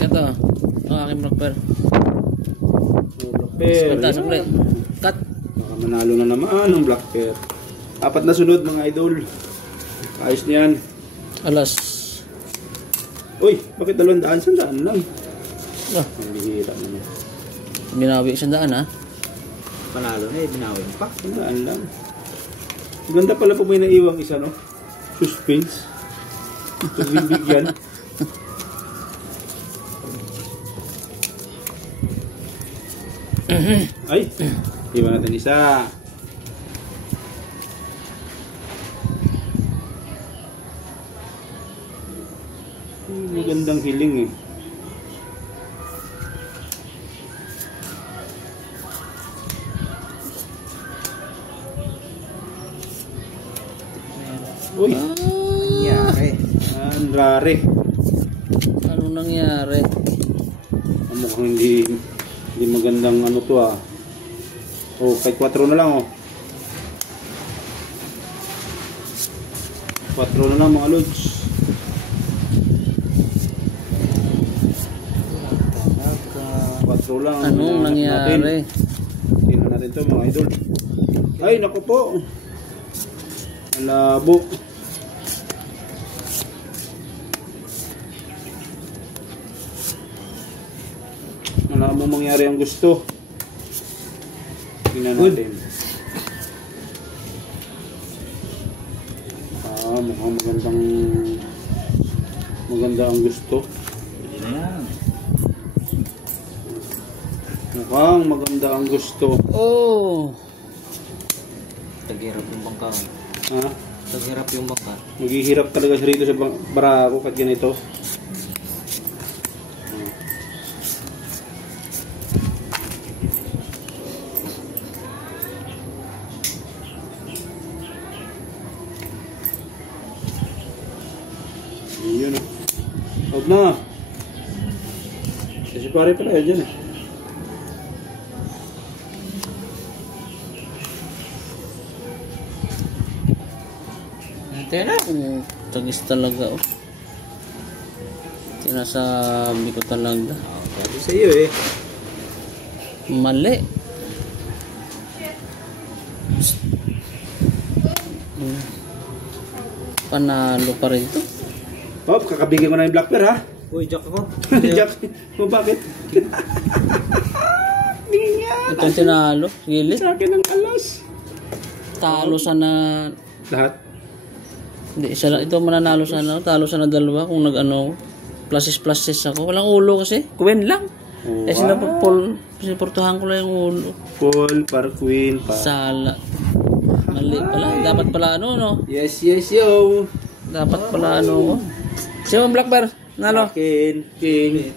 Ito. Ang aking black pair. Black pair. Cut. Baka manalo na naman ang black pair. 4 na sunod mga idol. Ayos niyan. Alas. Uy, bakit 200? 100 lang. Ah. Ang bihira naman. Binawi 100 ha. Panalo na binawi pa. 100 lang. Ganda pala po may naiwang isa, no? Suspense. Ito bibigyan. Ay, iwan natin isa. Magandang hiling eh. Uy, Nangyari. ang rare. Anong nangyari? Mukhang hindi magandang ano to ah. Oh, kahit 4 na lang oh. 4 na lang mga lods. Lang. Anong nangyari? Tingnan natin to mga idol. Ay, naku po. Ang labo. Wala mo mangyari ang gusto. Tingnan natin. Mukhang maganda ang gusto. Ayan. Mukhang maganda ang gusto. Oh. Taghirap yung bangka. Ha? Taghirap yung bangka. Maghihirap talaga siya rito sa barako kahit ganito. Yun o. Huwag na. Kasi pare pala yan dyan eh. Antena. Tagis talaga oh. Sinasabi ko talaga. Sabi sa iyo eh. Mali. Panalo pa rin to. Hop, kakabigyan ko na yung black pair ha. Uy, Jack ako. Jack, mo bakit? Bingyan. Ito yung tinalo. Gili. Sa akin ang alas. Talo sana. Lahat? Hindi, isa lang. Ito mananalo sana. Talo sana 2 kung nag-ano. Pluses ako. Walang ulo kasi. Queen lang. Oh, Eh sinaportuhan ko lang yung ulo. Paul, para queen, pa. Sala. Mali pala. Dapat pala ano, no? Yes, yo. Dapat pala ano. Sino ang black bear? Nalo? Akin, king.